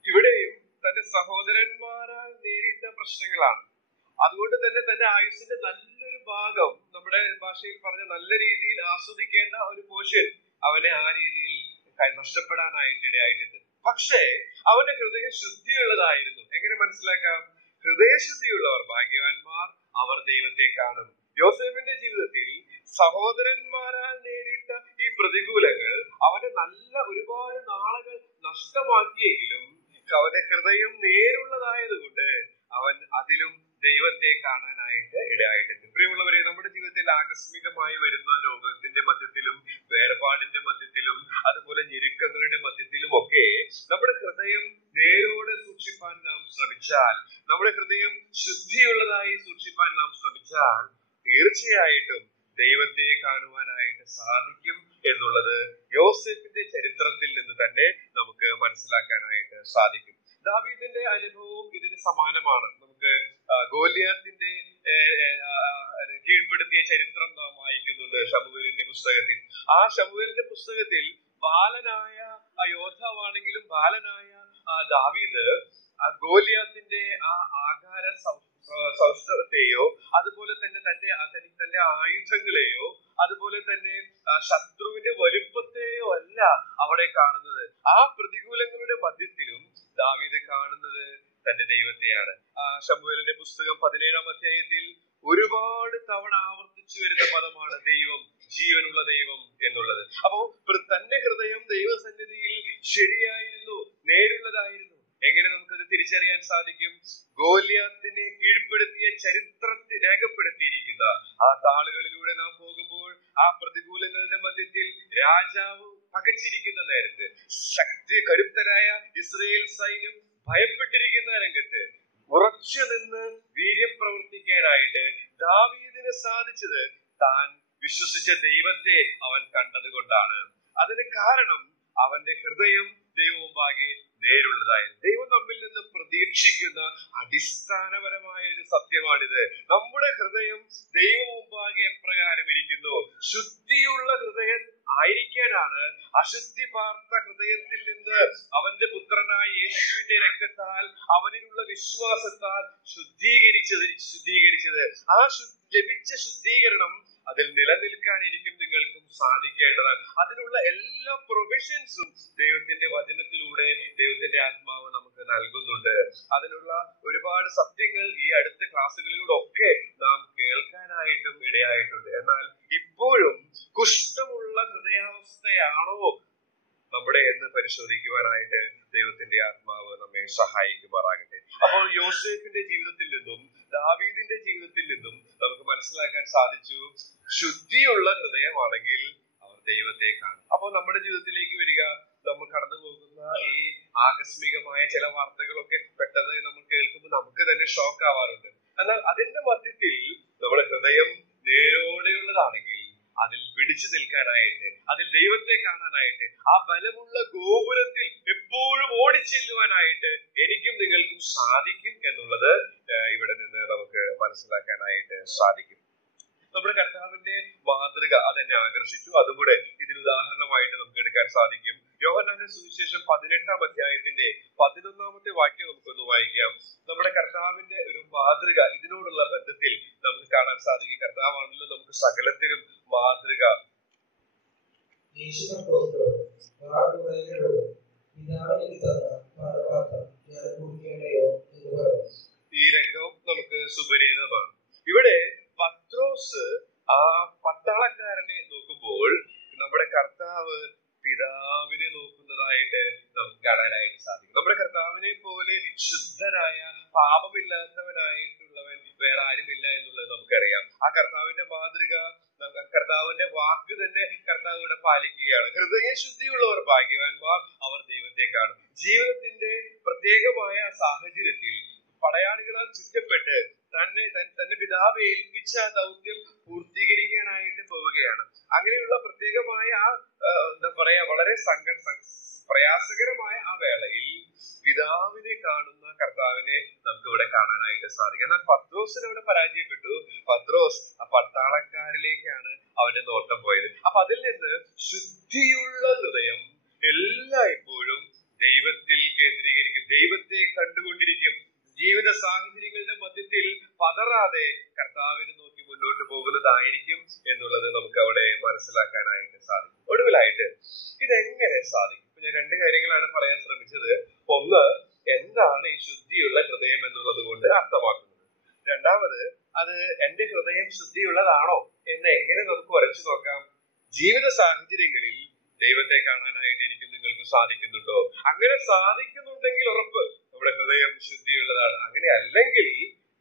ഇവിടെയും തന്റെ സഹോദരന്മാരാൽ നേരിട്ട പ്രശ്നങ്ങളാണ്. അതുകൊണ്ട് തന്നെ തന്റെ ആയുസിന്റെ നല്ലൊരു ഭാഗം, നമ്മുടെ ഭാഷയിൽ പറഞ്ഞ നല്ല രീതിയിൽ ആസ്വദിക്കേണ്ട ഒരു പോർഷൻ അവനെ ആ രീതിയിൽ നഷ്ടപ്പെടാനായിട്ട് ഇടയായിട്ടുണ്ട്. പക്ഷേ അവന്റെ ഹൃദയ ശുദ്ധിയുള്ളതായിരുന്നു. എങ്ങനെ മനസ്സിലാക്കാം? ഹൃദയശുദ്ധിയുള്ളവർ ഭാഗ്യവാന്മാർ, അവർ ദൈവത്തെ കാണും. യോസേഫിന്റെ ജീവിതത്തിൽ സഹോദരന്മാരാൽ നേരിട്ട ഈ പ്രതികൂലങ്ങൾ അവന്റെ നല്ല ഒരുപാട് നാളുകൾ നഷ്ടമാക്കിയെങ്കിലും അവന്റെ ഹൃദയം നേരുള്ളതായതുകൊണ്ട് അവൻ അതിലും ദൈവത്തെ കാണാനായിട്ട് ഇടയായിട്ടുണ്ട്. പ്രിയമുള്ളവരെ, നമ്മുടെ ജീവിതത്തിൽ ആകസ്മികമായി വരുന്ന ലോകത്തിന്റെ മധ്യത്തിലും വേർപാടിന്റെ മധ്യത്തിലും അതുപോലെ ഞെരുക്കങ്ങളുടെ മധ്യത്തിലും ഒക്കെ നമ്മുടെ ഹൃദയം നേരോടെ സൂക്ഷിപ്പാൻ നാം ശ്രമിച്ചാൽ, നമ്മുടെ ഹൃദയം ശുദ്ധിയുള്ളതായി സൂക്ഷിപ്പാൻ നാം ശ്രമിച്ചാൽ തീർച്ചയായിട്ടും ദൈവത്തെ കാണുവാനായിട്ട് സാധിക്കും എന്നുള്ളത് യോസേഫിന്റെ ചരിത്രത്തിൽ നിന്ന് തന്നെ നമുക്ക് മനസ്സിലാക്കാനായിട്ട് സാധിക്കും. ദാവീദിന്റെ അനുഭവവും ഇതിന് സമാനമാണ്. നമുക്ക് ഗോലിയാത്തിന്റെ കീഴ്പ്പെടുത്തിയ ചരിത്രം നാം വായിക്കുന്നുണ്ട് ശമൂവേലിന്റെ പുസ്തകത്തിൽ. ആ ശമൂവേലിന്റെ പുസ്തകത്തിൽ ബാലനായ ആ യോദ്ധാവാണെങ്കിലും ബാലനായ ആ ദാവീദ് ഗോലിയാത്തിന്റെ ആ ആകാര സൗഷ്ഠവത്തെയോ അതുപോലെ തന്നെ തന്റെ ആയുധങ്ങളെയോ അതുപോലെ തന്നെ ശത്രുവിന്റെ വലുപ്പത്തെയോ അല്ല അവിടെ കാണുന്നത്. ആ പ്രതികൂലങ്ങളുടെ മധ്യത്തിലും ദാവീദ് കാണുന്നത് തന്റെ ദൈവത്തെയാണ്. ശമൂവേലിന്റെ പുസ്തകം 17-ാം അധ്യായത്തിൽ ഒരുപാട് തവണ ആവർത്തിച്ചു വരുന്ന പദമാണ് ദൈവം, ജീവനുള്ള ദൈവം എന്നുള്ളത്. അപ്പോ തന്റെ ഹൃദയം ദൈവസന്നിധിയിൽ ശരിയായിരുന്നു, നേരുള്ളതായിരുന്നു. എങ്ങനെ നമുക്കത് തിരിച്ചറിയാൻ സാധിക്കും? ഗോലിയാത്തിനെ കീഴ്പ്പെടുത്തിയ ചരിത്രത്തിൽ രേഖപ്പെടുത്തിയിരിക്കുന്ന ആ താളുകളിലൂടെ നാം പോകുമ്പോൾ ആ പ്രതികൂലങ്ങളുടെ മധ്യത്തിൽ രാജാവ് പകച്ചിരിക്കുന്ന നേരത്ത്, കരുത്തരായ ഇസ്രായേൽ സൈന്യം ഭയപ്പെട്ടിരിക്കുന്ന രംഗത്ത് ഉറച്ചു നിന്ന് വീര്യം പ്രവർത്തിക്കാനായിട്ട് ദാവീദിന് സാധിച്ചത് താൻ വിശ്വസിച്ച ദൈവത്തെ അവൻ കണ്ടത് കൊണ്ടാണ്. അതിന് കാരണം അവന്റെ ഹൃദയം ദൈവമുമ്പാകെ നേരുള്ളതായിരുന്നു. ദൈവം നമ്മിൽ നിന്ന് പ്രതീക്ഷിക്കുന്ന അടിസ്ഥാനപരമായ ഒരു സത്യമാണിത്. നമ്മുടെ ഹൃദയം ദൈവമുമ്പാകെ എപ്രകാരം ഇരിക്കുന്നു, ശുദ്ധിയുള്ള ഹൃദയം ആയിരിക്കാനാണ് അശുദ്ധി പാർത്ത ഹൃദയത്തിൽ നിന്ന് അവന്റെ പുത്രനായ യേശുവിന്റെ രക്തത്താൽ അവനിലുള്ള വിശ്വാസത്താൽ ശുദ്ധീകരിച്ചത്. ആ ലഭിച്ച ശുദ്ധീകരണം അതിൽ നിലനിൽക്കാൻ എനിക്കും നിങ്ങൾക്കും സാധിക്കേണ്ടതാണ്. അതിനുള്ള എല്ലാ പ്രൊവിഷൻസും ദൈവത്തിന്റെ വചനത്തിലൂടെ ദൈവത്തിന്റെ ആത്മാവ് നമുക്ക് നൽകുന്നുണ്ട്. അതിനുള്ള ഒരുപാട് സത്യങ്ങൾ ഈ അടുത്ത ക്ലാസ്സുകളിലൂടെ ഒക്കെ നാം കേൾക്കാനായിട്ടും ഇടയായിട്ടുണ്ട്. എന്നാൽ ഇപ്പോഴും കുഷ്ഠമുള്ള ഹൃദയാവസ്ഥയാണോ നമ്മുടെ എന്ന് പരിശോധിക്കുവാനായിട്ട് ദൈവത്തിന്റെ ആത്മാവ് നമ്മെ സഹായിക്കുമാറാകട്ടെ. അപ്പോൾ യോസേഫിന്റെ ജീവിതത്തിൽ നിന്നും ദാവീദിന്റെ ജീവിതത്തിൽ നിന്നും നമുക്ക് മനസ്സിലാക്കാൻ സാധിച്ചു, ശുദ്ധിയുള്ള ഹൃദയമാണെങ്കിൽ അവർ ദൈവത്തെ കാണും. അപ്പോൾ നമ്മുടെ ജീവിതത്തിലേക്ക് വരിക, നമ്മൾ കടന്നു പോകുന്ന ഈ ആകസ്മികമായ ചില വാർത്തകളൊക്കെ പെട്ടെന്ന് നമ്മൾ കേൾക്കുമ്പോൾ നമുക്ക് തന്നെ ഷോക്ക് ആവാറുണ്ട്. എന്നാൽ അതിന്റെ മധ്യത്തിൽ നമ്മുടെ ഹൃദയം നേരോടെയുള്ളതാണെങ്കിൽ അതിൽ പിടിച്ചു നിൽക്കാനായിട്ട്, അതിൽ ദൈവത്തെ കാണാനായിട്ട്, ആ ബലമുള്ള ഗോപുരത്തിൽ എപ്പോഴും ഓടിച്ചെല്ലുവാനായിട്ട് എനിക്കും നിങ്ങൾക്കും സാധിക്കും എന്നുള്ളത് ഇവിടെ നിന്ന് നമുക്ക് മനസ്സിലാക്കാനായിട്ട് സാധിക്കും. നമ്മുടെ കർത്താവിന്റെ മാതൃക അതെന്നെ ആകർഷിച്ചു. അതും കൂടെ ഇതിന് ഉദാഹരണമായിട്ട് നമുക്ക് എടുക്കാൻ സാധിക്കും. യോഹന്നാന്റെ സുവിശേഷം 18-ാം അധ്യായത്തിന്റെ 11-ാമത്തെ വാക്യം നമുക്കൊന്ന് വായിക്കാം. നമ്മുടെ കർത്താവിന്റെ ഒരു മാതൃക ഇതിനോടുള്ള ബന്ധത്തിൽ നമുക്ക് കാണാൻ സാധിക്കും. കർത്താവാണല്ലോ നമുക്ക് സകലത്തിനും മാതൃക. ഈ രംഗവും നമുക്ക് സുപരിചിതമാണ്. ഇവിടെ പത്രോസ് ആ പട്ടാളക്കാരനെ നോക്കുമ്പോൾ നമ്മുടെ കർത്താവ് പിതാവിനെ നോക്കുന്നതായിട്ട് നമുക്ക് കാണാനായിട്ട് സാധിക്കും. നമ്മുടെ കർത്താവിനെ പോലെ ശുദ്ധനായ പാപമില്ലാത്തവനായിട്ടുള്ളവൻ വേറെ ആരുമില്ല എന്നുള്ളത് നമുക്കറിയാം. ആ കർത്താവിന്റെ മാതൃക, കർത്താവിന്റെ വാക്ക് തന്നെ കർത്താവ് ഇവിടെ പാലിക്കുകയാണ്. ഹൃദയശുദ്ധിയുള്ളവർ ഭാഗ്യവാന്മാർ, അവർ ദൈവത്തെ കാണും. ജീവിതത്തിന്റെ പ്രത്യേകമായ സാഹചര്യത്തിൽ പടയാളികളാൽ ചുറ്റപ്പെട്ട് തന്റെ പിതാവ് ഏൽപ്പിച്ച ദൗത്യം പൂർത്തീകരിക്കാനായിട്ട് പോവുകയാണ്. അങ്ങനെയുള്ള പ്രത്യേകമായ എന്താ പറയാ, വളരെ പ്രയാസകരമായ ആ വേളയിൽ പിതാവിനെ കാണുന്ന കർത്താവിനെ നമുക്ക് ഇവിടെ കാണാനായിട്ട് സാധിക്കും. എന്നാൽ പത്രോസിന് ഇവിടെ പരാജയപ്പെട്ടു. പത്രോസ് ആ പട്ടാളക്കാരിലേക്കാണ് അവന്റെ നോട്ടം പോയത്. അപ്പൊ അതിൽ നിന്ന് ശുദ്ധിയുള്ള ഹൃദയം എല്ലായ്പ്പോഴും ദൈവത്തിൽ കേന്ദ്രീകരിക്കും, ദൈവത്തെ കണ്ടുകൊണ്ടിരിക്കും. ജീവിത സാഹചര്യങ്ങളുടെ മധ്യത്തിൽ പതറാതെ കർത്താവിനെ നോക്കി മുന്നോട്ട് പോകുന്നതായിരിക്കും എന്നുള്ളത് നമുക്ക് അവിടെ മനസ്സിലാക്കാനായിട്ട് സാധിക്കും. ഒടുവിലായിട്ട് ഇതെങ്ങനെ സാധിക്കും? ഞാൻ രണ്ട് കാര്യങ്ങളാണ് പറയാൻ ശ്രമിച്ചത്. ഒന്ന്, എന്താണ് ഈ ശുദ്ധിയുള്ള ഹൃദയം എന്നുള്ളത് കൊണ്ട് അർത്ഥമാക്കുന്നത്. രണ്ടാമത്, അത് എന്റെ ഹൃദയം ശുദ്ധിയുള്ളതാണോ എന്ന് എങ്ങനെ നമുക്ക് വരച്ചു നോക്കാം. ജീവിത സാഹചര്യങ്ങളിൽ ദൈവത്തെ കാണാനായിട്ട് എനിക്കും നിങ്ങൾക്കും സാധിക്കുന്നുണ്ടോ? അങ്ങനെ സാധിക്കുന്നുണ്ടെങ്കിൽ ഉറപ്പ് നമ്മുടെ ഹൃദയം ശുദ്ധിയുള്ളതാണ്. അങ്ങനെ അല്ലെങ്കിൽ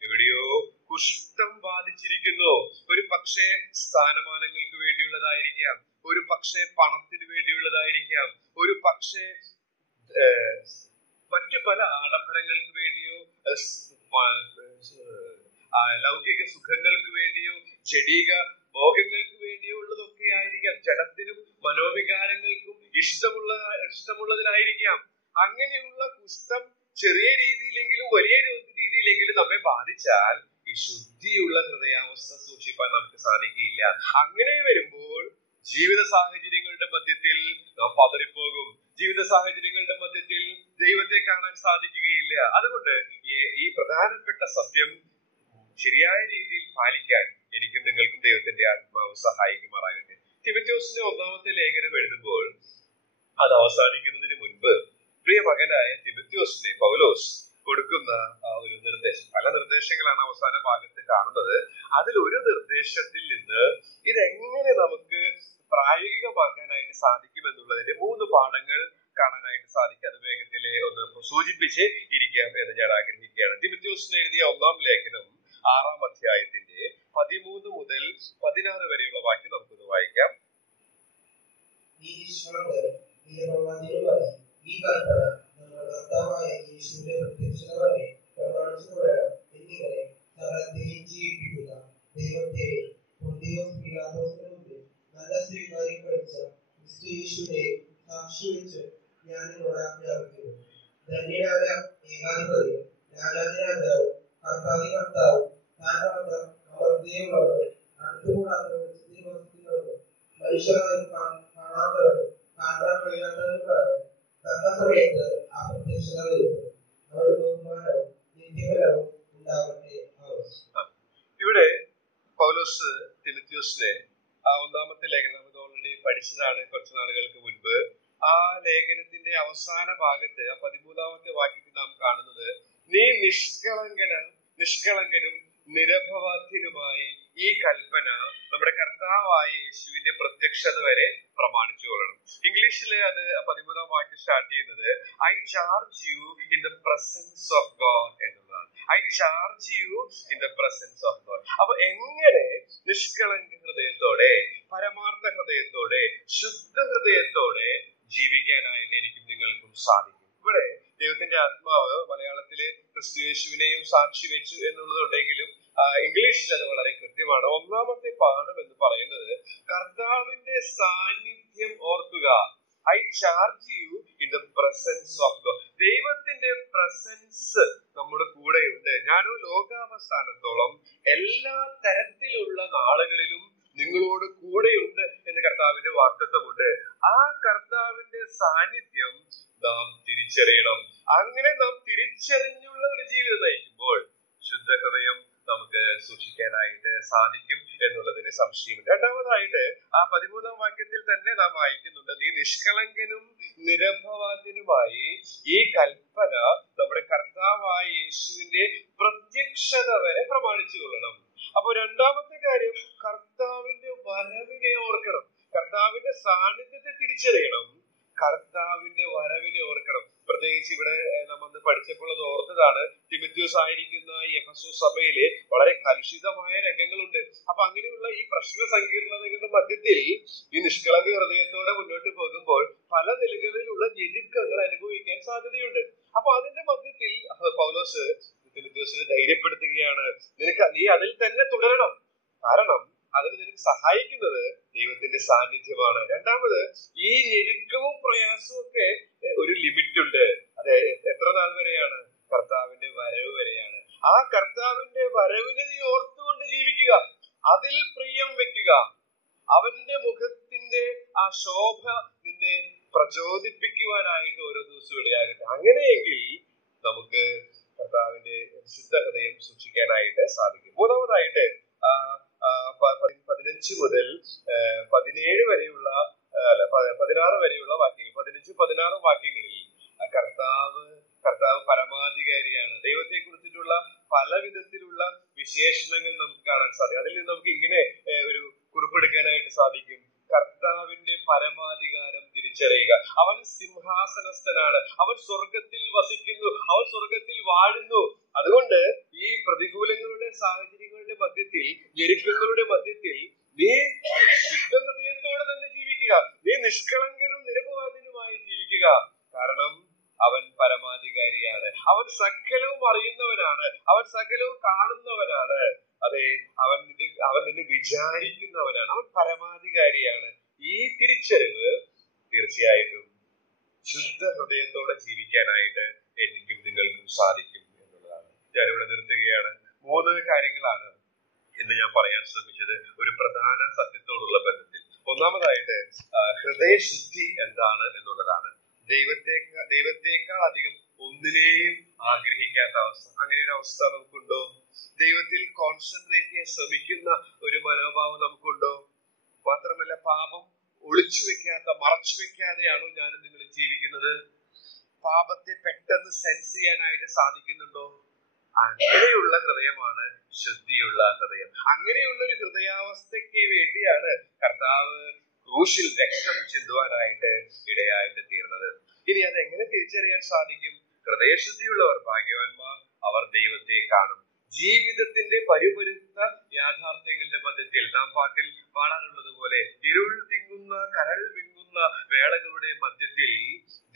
എവിടെയോ കുഷ്ഠം ബാധിച്ചിരിക്കുന്നു. ഒരു പക്ഷേ സ്ഥാനമാനങ്ങൾക്ക് വേണ്ടിയുള്ളതായിരിക്കാം, ഒരു പക്ഷേ പണത്തിന് വേണ്ടിയുള്ളതായിരിക്കാം, ഒരു പക്ഷേ മറ്റു പല ആഡംബരങ്ങൾക്ക് വേണ്ടിയോ ലൗകിക സുഖങ്ങൾക്ക് വേണ്ടിയോ ജഡീക ഭോഗങ്ങൾക്ക് വേണ്ടിയോ ഉള്ളതൊക്കെ ആയിരിക്കാം. ജഡത്തിനും മനോവികാരങ്ങൾക്കും ഇഷ്ടമുള്ളതിനായിരിക്കാം. അങ്ങനെയുള്ള കുഷ്ഠം ചെറിയ രീതിയിലെങ്കിലും വലിയ രീതിയിലെങ്കിലും നമ്മെ ബാധിച്ചാൽ ഈ ശുദ്ധിയുള്ള ഹൃദയാവസ്ഥ സൂക്ഷിപ്പാൻ നമുക്ക് സാധിക്കില്ല. അങ്ങനെ വരുമ്പോൾ ജീവിത സാഹചര്യങ്ങളുടെ മധ്യത്തിൽ നാം പതറിപ്പോകും. ജീവിത സാഹചര്യങ്ങളുടെ മധ്യത്തിൽ ദൈവത്തെ കാണാൻ സാധിക്കുകയില്ല. അതുകൊണ്ട് ഈ പ്രധാനപ്പെട്ട സത്യം ശരിയായ രീതിയിൽ പാലിക്കാൻ എനിക്കും നിങ്ങൾക്കും ദൈവത്തിന്റെ ആത്മാവ് സഹായിക്കുമാറാകട്ടെ. തിമോഥെയോസിന്റെ 1-ാമത്തെ ലേഖനം എഴുതുമ്പോൾ അത് അവസാനിക്കുന്നതിന് മുൻപ് പ്രിയ മകനായ തിമോഥെയോസിനെ പൗലോസ് കൊടുക്കുന്ന ഒരു നിർദ്ദേശം, പല നിർദ്ദേശങ്ങളാണ് അവസാന ഭാഗത്ത് കാണുന്നത്. അതിൽ ഒരു നിർദ്ദേശത്തിൽ നിന്ന് ഇതെങ്ങനെ നമുക്ക് പ്രായോഗികമാക്കാനായിട്ട് സാധിക്കും എന്നുള്ളതിന്റെ 3 പാഠങ്ങൾ കാണാനായിട്ട് സാധിക്കും. അത് വേഗത്തിലെ ഒന്ന് സൂചിപ്പിച്ച് ഇരിക്കാം എന്ന് ഞാൻ ആഗ്രഹിക്കുകയാണ്. തിമോഥെയോസിന് എഴുതിയ 1-ാം ലേഖനം 6-ാം അധ്യായത്തിന്റെ 13 മുതൽ 16 വരെയുള്ള വാക്യം നമുക്കൊന്ന് വായിക്കാം. ഈ നിഷ്കളങ്കരും നിരപവാദികളുമായി ഈ കൽപ്പന നമ്മുടെ കർത്താവായ യേശുവിന്റെ പ്രത്യക്ഷത വരെ പ്രമാണിച്ചുകൊള്ളണം എന്നിങ്ങനെ സകലത്തെയും ജീവിപ്പിക്കുക. ദൈവത്തെയും പൊന്തിയോസ് പീലാത്തോസിന് മുമ്പിൽ നല്ല സ്വീകാര്യം കഴിച്ച ക്രിസ്തു യേശുവിനെയും സാക്ഷി വെച്ച് ഞാൻ നിന്നോട് ആജ്ഞാപിക്കുന്നു. ധന്യനായ ഏകാധിപതിയും രാജാതിരാജാവും കർത്താതി കർത്താവും താൻ മാത്രം അമർത്യമുള്ളവരും അടുത്തുകൂടാത്തവരും വസിക്കുന്നവരും മനുഷ്യരായും കാണാത്തവരും കാണാൻ കഴിയാത്തവരുമായ തക്ക സമയത്ത് ആ പ്രത്യക്ഷത വരുന്നു. അവർ ബഹുമാനവും നിത്യബലവും ഉണ്ടാവട്ടെ. ഇവിടെ പൗലോസ് തിമോഥെയോസിനെ ആ ഒന്നാമത്തെ ലേഖനം നമ്മൾ ഓൾറെഡി പഠിച്ചതാണ് കുറച്ചു നാളുകൾക്ക് മുൻപ്. ആ ലേഖനത്തിന്റെ അവസാന ഭാഗത്ത് ആ 13ാമത്തെ വാക്യത്തിൽ നാം കാണുന്നത്, നീ നിഷ്കളങ്കനും നിരപവാദ്യനുമായി ഈ കൽപ്പന നമ്മുടെ കർത്താവായ യേശുവിന്റെ പ്രത്യക്ഷത വരെ പ്രമാണിച്ചു കൊള്ളണം. ഇംഗ്ലീഷില് അത് 13ാം വാക്യം സ്റ്റാർട്ട് ചെയ്യുന്നത് I charge you in the presence of God എന്നുള്ളതാണ്. I charge you in the presence of God. അപ്പൊ എങ്ങനെ നിഷ്കളങ്ക ഹൃദയത്തോടെ, പരമാർത്ഥ ഹൃദയത്തോടെ, ശുദ്ധ ഹൃദയത്തോടെ ജീവിക്കാനായിട്ട് എനിക്കും നിങ്ങൾക്കും സാധിക്കും. ഇവിടെ ദൈവത്തിന്റെ ആത്മാവ് മലയാളത്തില് ക്രിസ്തു യേശുവിനെയും സാക്ഷി വെച്ചു എന്നുള്ളതുണ്ടെങ്കിലും ഇംഗ്ലീഷിൽ അത് വളരെ കൃത്യമാണ്. ഒന്നാമത്തെ പാഠം എന്ന് പറയുന്നത് കർത്താവിന്റെ സാന്നിധ്യം ഓർക്കുക. I charge you in the presence of God. ദൈവത്തിന്റെ പ്രസൻസ് നമ്മുടെ കൂടെയുണ്ട്. ഞാനോ ലോകാവസാനത്തോളം എല്ലാ തരത്തിലുള്ള നാളുകളിലും നിങ്ങളോട് കൂടെയുണ്ട് എന്ന് കർത്താവിന്റെ വാഗ്ദത്തമുണ്ട്. ആ കർത്താവിന്റെ സാന്നിധ്യം നാം തിരിച്ചറിയണം. അങ്ങനെ നാം തിരിച്ചറിഞ്ഞുള്ള ഒരു ജീവിതം നയിക്കുമ്പോൾ ശുദ്ധഹൃദയം നമുക്ക് സൂക്ഷിക്കാനായിട്ട് സാധിക്കും എന്നുള്ളതിന് സംശയമില്ല. രണ്ടാമതായിട്ട് ആ 13ാം വാക്യത്തിൽ തന്നെ നാം വായിക്കുന്നുണ്ട്, നീ നിഷ്കളങ്കനും നിരപവാദ്യനുമായി ഈ കൽപ്പന നമ്മുടെ കർത്താവായ യേശുവിന്റെ പ്രത്യക്ഷത വരെ പ്രമാണിച്ചു കൊള്ളണം. അപ്പൊ രണ്ടാമത്തെ കാര്യം, കർത്താവിന്റെ വരവിനെ ഓർക്കണം. കർത്താവിന്റെ സാന്നിധ്യത്തെ തിരിച്ചറിയണം, കർത്താവിന്റെ വരവിനെ ഓർക്കണം. പ്രത്യേകിച്ച് ഇവിടെ നമ്മൾ പഠിച്ചപ്പോൾ അത് ഓർത്തതാണ്, തിമോഥെയോസ് ആയിരിക്കുന്ന ഈ എഫെസോസ് സഭയില് വളരെ കലുഷിതമായ രംഗങ്ങളുണ്ട്. അപ്പൊ അങ്ങനെയുള്ള ഈ പ്രശ്ന സങ്കീർണതകളുടെ മധ്യത്തിൽ ഈ നിഷ്കളങ്ക ഹൃദയത്തോടെ മുന്നോട്ട് പോകുമ്പോൾ പല നിലകളിലുള്ള ഞെരുക്കങ്ങൾ അനുഭവിക്കാൻ സാധ്യതയുണ്ട്. അപ്പൊ അതിന്റെ മധ്യത്തിൽ പൗലോസ് തിമോഥെയോസിനെ ധൈര്യപ്പെടുത്തുകയാണ്, നീ അതിൽ തന്നെ തുടരണം. കാരണം അതിന് നിനക്ക് സഹായിക്കുന്നത് ദൈവത്തിന്റെ സാന്നിധ്യമാണ്. രണ്ടാമത്, ഈ ഞെരുക്കവും പ്രയാസവും ഒക്കെ ഒരു ലിമിറ്റ് ഉണ്ട്. അത് എത്ര നാൾ വരെയാണ്? കർത്താവിന്റെ വരവ് വരെയാണ്. ആ കർത്താവിന്റെ വരവിനെ നീ ഓർത്തുകൊണ്ട് ജീവിക്കുക, അതിൽ പ്രിയം വെക്കുക. അവന്റെ മുഖത്തിന്റെ ആ ശോഭ നിന്നെ പ്രചോദിപ്പിക്കുവാനായിട്ട് ഓരോ ദിവസവും ഇടയാകട്ടെ. അങ്ങനെയെങ്കിൽ നമുക്ക് കർത്താവിന്റെ ശുദ്ധ ഹൃദയം സൂക്ഷിക്കാനായിട്ട് സാധിക്കും. മൂന്നാമതായിട്ട് 15 മുതൽ 17 വരെയുള്ള 16 വരെയുള്ള വാക്യങ്ങൾ, 15-16 വാക്യങ്ങളിൽ കർത്താവ് പരമാധികാരിയാണ്. ദൈവത്തെ കുറിച്ചിട്ടുള്ള പല വിധത്തിലുള്ള വിശേഷണങ്ങൾ നമുക്ക് കാണാൻ സാധിക്കും. അതിൽ നിന്ന് നമുക്ക് ഇങ്ങനെ ഒരു കുറിപ്പെടുക്കാനായിട്ട് സാധിക്കും, കർത്താവിന്റെ പരമാധികാരം തിരിച്ചറിയുക. അവൻ സിംഹാസനസ്ഥനാണ്, അവൻ സ്വർഗത്തിൽ വസിക്കുന്നു, അവൻ സ്വർഗത്തിൽ വാഴുന്നു. അതുകൊണ്ട് ഈ പ്രതികൂലങ്ങളുടെ സാഹചര്യങ്ങളുടെ മധ്യത്തിൽ, ഞെരുക്കങ്ങളുടെ മധ്യത്തിൽ നീ ശുദ്ധ ഹൃദയത്തോടെ തന്നെ ജീവിക്കുക. നീ നിഷ്കളങ്കനും നിരപവാദിനുമായി ജീവിക്കുക. കാരണം അവൻ പരമാധികാരിയാണ്, അവൻ സകലവും അറിയുന്നവനാണ്, അവൻ സകലവും കാണുന്നവനാണ്. അതെ, അവൻ നിന്നെ വിചാരിക്കുന്നവനാണ്, അവൻ പരമാധികാരിയാണ്. ഈ തിരിച്ചറിവ് തീർച്ചയായിട്ടും ശുദ്ധ ഹൃദയത്തോടെ ജീവിക്കാനായിട്ട് എനിക്കും നിങ്ങൾക്കും സാധിക്കും എന്നുള്ളതാണ്. ഞാനിവിടെ നിർത്തുകയാണ്. 3 കാര്യങ്ങളാണ് എന്ന് ഞാൻ പറയാൻ ശ്രമിച്ചത് ഒരു പ്രധാന സത്യത്തോടുള്ള ബന്ധത്തിൽ. ഒന്നാമതായിട്ട് ഹൃദയശുദ്ധി എന്താണ് എന്നുള്ളതാണ്. ദൈവത്തെക്കാൾ അധികം ഒന്നിനെയും ആഗ്രഹിക്കാത്ത അവസ്ഥ, അങ്ങനെ ഒരു അവസ്ഥ നമുക്കുണ്ടോ? ദൈവത്തിൽ കോൺസെൻട്രേറ്റ് ചെയ്യാൻ ശ്രമിക്കുന്ന ഒരു മനോഭാവം നമുക്കുണ്ടോ? മാത്രമല്ല, പാപം ഒളിച്ചു വെക്കാത്ത, മറച്ചു വെക്കാതെയാണോ ഞാനും നിങ്ങൾ ജീവിക്കുന്നത്? പാപത്തെ പെട്ടെന്ന് സെൻസ് ചെയ്യാനായിട്ട് സാധിക്കുന്നുണ്ടോ? അങ്ങനെയുള്ള ഹൃദയമാണ് ശുദ്ധിയുള്ള ഹൃദയം. അങ്ങനെയുള്ള ഒരു ഹൃദയാവസ്ഥയ്ക്ക് വേണ്ടിയാണ് കർത്താവ് ക്രൂശിൽ രക്തം ചിന്തുവാനായിട്ട് ഇടയായിട്ട് തീർന്നത്. ഇനി അത് എങ്ങനെ തിരിച്ചറിയാൻ സാധിക്കും? ഹൃദയശുദ്ധിയുള്ളവർ ഭാഗ്യവാന്മാർ, അവർ ദൈവത്തെ കാണും. ജീവിതത്തിന്റെ പരിപരുത്ത യാഥാർത്ഥ്യങ്ങളുടെ മധ്യത്തിൽ നാം പാട്ടിൽ പാടാനുള്ളത് പോലെ ഇരുൾ തിങ്ങുന്ന കരൾ വിങ്ങുന്ന പോകുന്ന വേളകളുടെ മധ്യത്തിൽ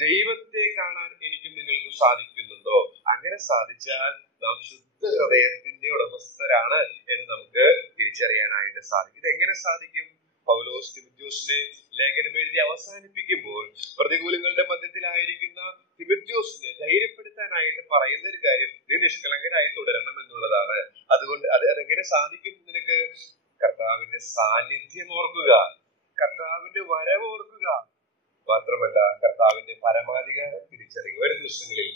ദൈവത്തെ കാണാൻ എനിക്കും നിങ്ങൾക്കും സാധിക്കുന്നുണ്ടോ? അങ്ങനെ സാധിച്ചാൽ നാം ശുദ്ധ ഹൃദയത്തിന്റെ ഉടമസ്ഥരാണ് എന്ന് നമുക്ക് തിരിച്ചറിയാനായിട്ട് സാധിക്കും. ഇതെങ്ങനെ സാധിക്കും? പൗലോസ് തിമോഥെയോസിനെ ലേഖനം എഴുതി അവസാനിപ്പിക്കുമ്പോൾ പ്രതികൂലങ്ങളുടെ മധ്യത്തിലായിരിക്കുന്ന തിമോഥെയോസിനെ ധൈര്യപ്പെടുത്താനായിട്ട് പറയുന്ന ഒരു കാര്യം, നീ നിഷ്കളങ്കരായി തുടരണം എന്നുള്ളതാണ്. അതുകൊണ്ട് അതെങ്ങനെ സാധിക്കും നിനക്ക്? കർത്താവിന്റെ സാന്നിധ്യം ഓർക്കുക, കർത്താവിന്റെ വരവ് ഓർക്കുക, മാത്രമല്ല കർത്താവിന്റെ പരമാധികാരം തിരിച്ചറിയുക. വരും ദിവസങ്ങളിൽ